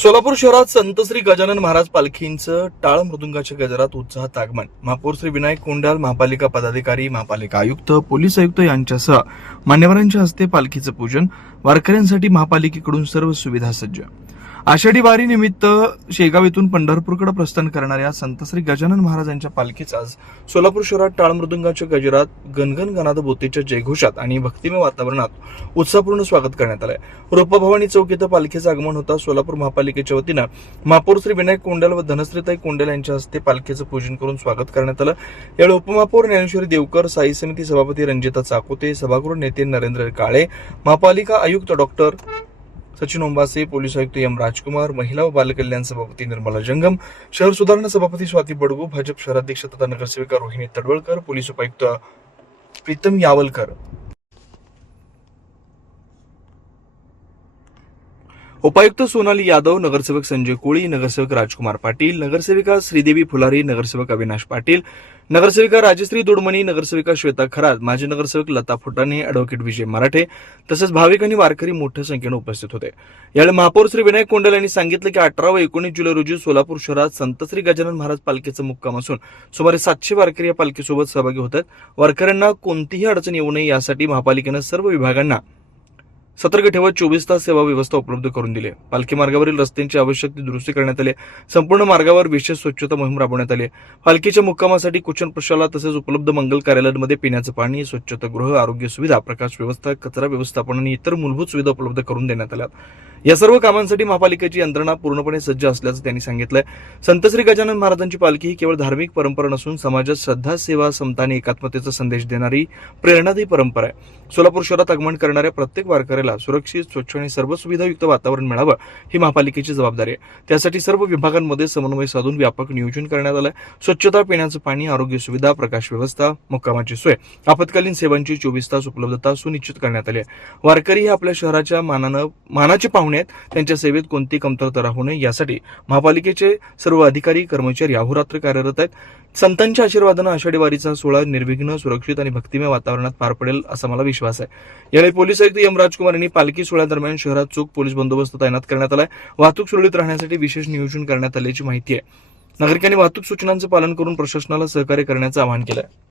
सोलापूर शहरात संत श्री गजानन महाराज पालखींचं टाळ मृदुंगाच्या गजरात उत्साहात आगमन. महापौर श्री विनायक कोंडाल, महापालिका पदाधिकारी, महापालिका आयुक्त, पोलीस आयुक्त यांच्यासह मान्यवरांच्या हस्ते पालखीचं पूजन. वारकऱ्यांसाठी महापालिकेकडून सर्व सुविधा सज्ज. आषाढी वारी निमित्त शेगाव येथून पंढरपूरकडे प्रस्थान करणाऱ्या संत श्री गजानन महाराजांच्या पालखीचं आज सोलापूर शहरात टाळ मृदुंगाच्या गजरात, गणगण गणाद बोतेच्या जयघोषात आणि भक्तिमय वातावरणात उत्साहपूर्ण स्वागत करण्यात आलंय. रूपभवानी चौक इथं पालखीचं आगमन होता. सोलापूर महापालिकेच्या वतीनं महापौर श्री विनायक कोंडाल व धनश्रीताई कोंडाल यांच्या हस्ते पालखीचं पूजन करून स्वागत करण्यात आलं. यावेळी उपमहापौर ज्ञानेश्वरी देवकर, साई समिती सभापती रंजिता चाकोते, सभागृह नेते नरेंद्र काळे, महापालिका आयुक्त डॉक्टर सचिन ओंबासे, पोलीस आयुक्त एम राजकुमार, महिला व बालकल्याण सभापती निर्मला जंगम, शहर सुधारणा सभापती स्वाती बडगू, भाजप शहराध्यक्ष तथा नगरसेविका रोहिणी तडवळकर, पोलीस उपायुक्त प्रीतम यावलकर, उपायुक्त सोनाली यादव, नगरसेवक संजय कोळी, नगरसेवक राजकुमार पाटील, नगरसेविका श्रीदेवी फुलारी, नगरसेवक अविनाश पाटील, नगरसेविका राजश्री दोडमणी, नगरसेविका श्वेता खरात, माजी नगरसेवक लता फुटाणे, अॅडव्होकेट विजय मराठे तसंच भाविक आणि वारकरी मोठ्या संख्येने उपस्थित होते. यावेळी महापौर श्री विनायक कोंडाल यांनी सांगितलं की 18 व 19 जुलै रोजी सोलापूर शहरात संत श्री गजानन महाराज पालखीचा मुक्काम असून सुमारे 700 वारकरी या पालखीसोबत सहभागी होत आहेत. वारकऱ्यांना कोणतीही अडचण येऊ नये यासाठी महापालिकेनं सर्व विभागांना सतर्क ठेवत 24 तास सेवा व्यवस्था उपलब्ध करून दिली. पालखी मार्गावरील रस्त्यांची आवश्यक ती दुरुस्ती करण्यात आली. संपूर्ण मार्गावर विशेष स्वच्छता मोहीम राबवण्यात आली. पालखीच्या मुक्कामासाठी कुचन प्रशाला तसेच उपलब्ध मंगल कार्यालयांमध्ये पिण्याचं पाणी, स्वच्छतागृह, आरोग्य सुविधा, प्रकाश व्यवस्था, कचरा व्यवस्थापन आणि इतर मूलभूत सुविधा उपलब्ध करून देण्यात आल्या. या सर्व कामांसाठी महापालिकेची यंत्रणा पूर्णपणे सज्ज असल्याचं त्यांनी सांगितलंय. संत श्री गजानन महाराजांची पालखी ही केवळ धार्मिक परंपरा नसून समाजात श्रद्धा, सेवा, समता आणि एकात्मतेचा संदेश देणारी प्रेरणादायी परंपरा आहे. सोलापूर शहरात आगमन करणाऱ्या प्रत्येक वारकऱ्याला सुरक्षित, स्वच्छ आणि सर्व सुविधायुक्त वातावरण मिळावं ही महापालिकेची जबाबदारी आहे. त्यासाठी सर्व विभागांमध्ये समन्वय साधून व्यापक नियोजन करण्यात आलंय. स्वच्छता, पिण्याचं पाणी, आरोग्य सुविधा, प्रकाश व्यवस्था, मुक्कामाची सोय, आपत्कालीन सेवांची 24 तास उपलब्धता सुनिश्चित करण्यात आली आहे. वारकरी हे आपल्या शहराच्या मानाचे पाहुणे आहेत. त्यांच्या सेवेत कोणती कमतरता राहू नये यासाठी महापालिकेचे सर्व अधिकारी, कर्मचारी अहोरात्र कार्यरत आहेत. संतांच्या आशीर्वादानं आषाढी वारीचा सोहळा निर्विघ्न, सुरक्षित आणि भक्तिमय वातावरणात पार पडेल असा मला विश्वास आहे. यावेळी पोलीस आयुक्त एम राजकुमार यांनी पालखी सोहळ्यादरम्यान शहरात चोख पोलीस बंदोबस्त तैनात करण्यात आलाय. वाहतूक सुरळीत राहण्यासाठी विशेष नियोजन करण्यात आल्याची माहिती आहे. नागरिकांनी वाहतूक सूचनांचं पालन करून प्रशासनाला सहकार्य करण्याचं आवाहन केलं आहे.